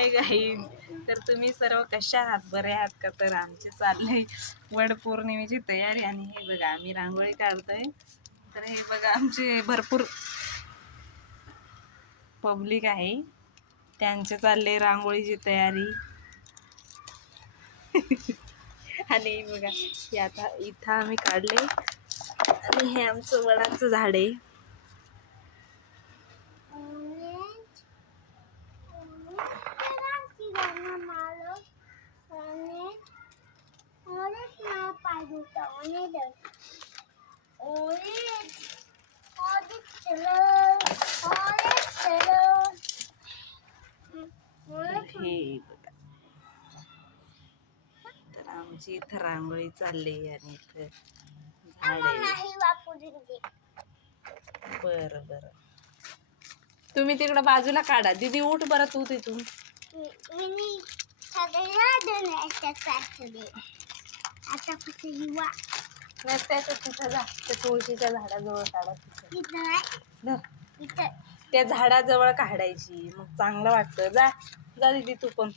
हाय गाई तर तुम्ही सर्व कशा आहात? बरे आहात का? तर आमचे चाललंय वड पौर्णिमेची तयारी आणि हे बघा आम्ही रांगोळी काढतोय. तर हे बघा आमचे भरपूर पब्लिक आहे. त्यांचे चालले रांगोळीची तयारी. आणि बघा हे आता इथं आम्ही काढले. आणि हे आमचं वडाचं झाड आहे. आमची इथं रांगोळी चालली आणि इथं झाड बरं बरं. तुम्ही तिकडं बाजूला काढा. दीदी उठ बरं तू तिथून. आता हिवा. तिथं जा. त्या तुळशीच्या झाडाजवळ काढा तिथं. त्या झाडाजवळ काढायची. मग चांगलं वाटतं. जा. जा दीदी तू पण.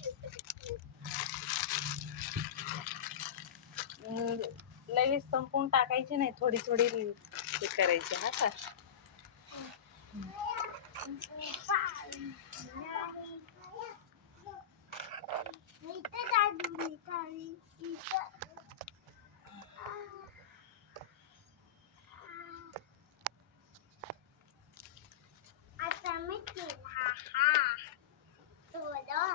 लगेच संपून टाकायची नाही थोडी थोडी हे करायची हा का इथं जादू निघाली इथं आता मी केला हा थोडं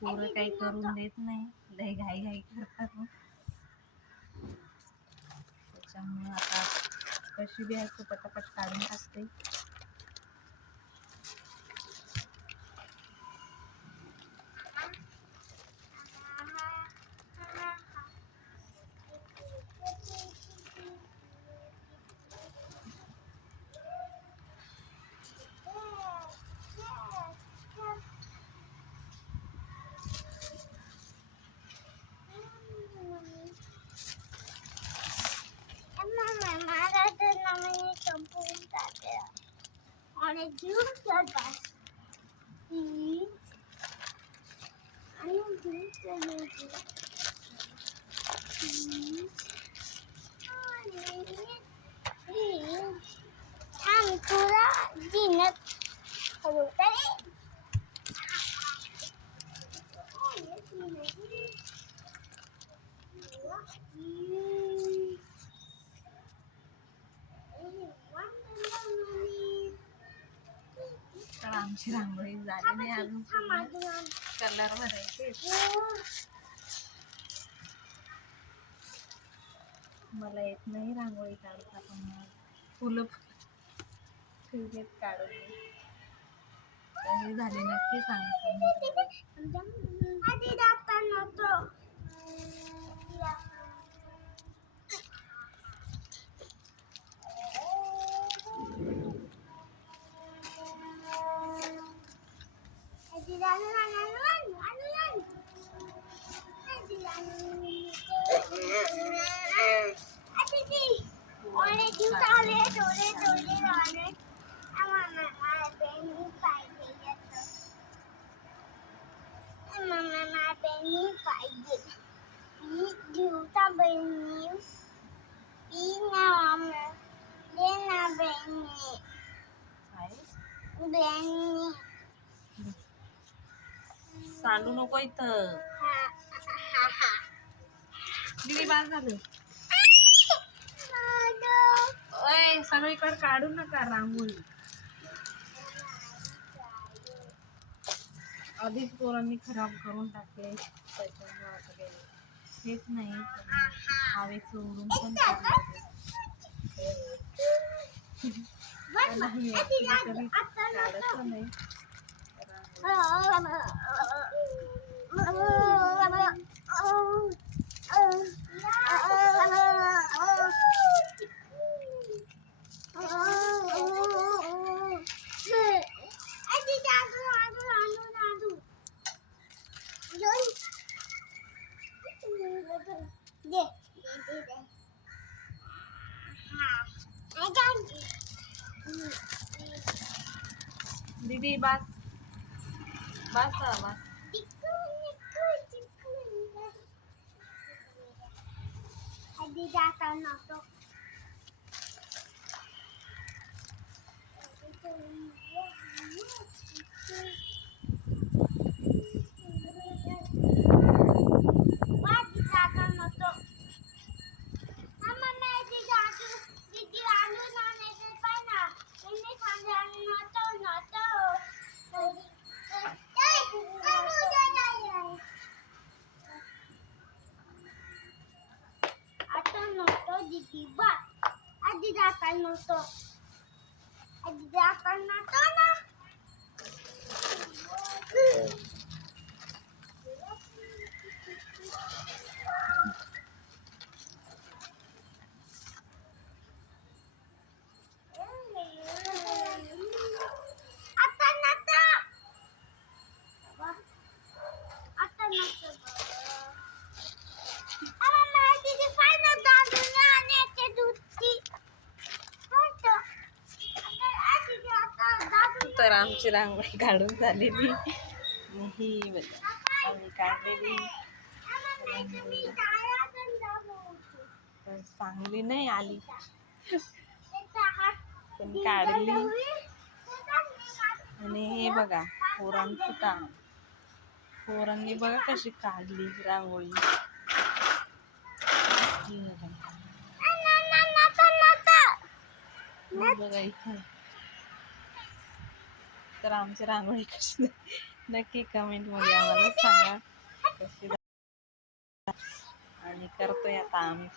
पोरं काही करून देत नाही. लय घाई घाई करतात. त्याच्यामुळं आता कशी बी असं पटापट काढून टाकते. অনেক দূর চলবা অনেক দূর চলেছি आमची रांगोळी झाली नाही अजून. कलर भरायचे मला येत नाही रांगोळी काढता पण फुलं ठेवलेत काढून. कशी झाली नक्की सांगते. Saludos, coitado. Vive mais, amigo. ओय सगळीकडे काढू नका रांगोळी. आधीच पोरांनी खराब करून टाकले. त्याच्यामुळे हेच नाही. हवेचं उडून पण चाललंय. नाही. दीदी बस बस हा, बस आधी जाता नव्हतो आधी যাতার মতো যাতার মতো না तर आमची रांगोळी काढून झालेली. ही बघा आम्ही काढलेली. चांगली नाही आली. पण काढली. आणि हे बघा पोरांचं काम. पोरांनी बघा कशी काढली रांगोळी. बघा. बघा इथं. तर आमची रांगोळी कशी नक्की कमेंटमध्ये आम्हाला सांगा. कशी आणि करतोय आता आम्ही.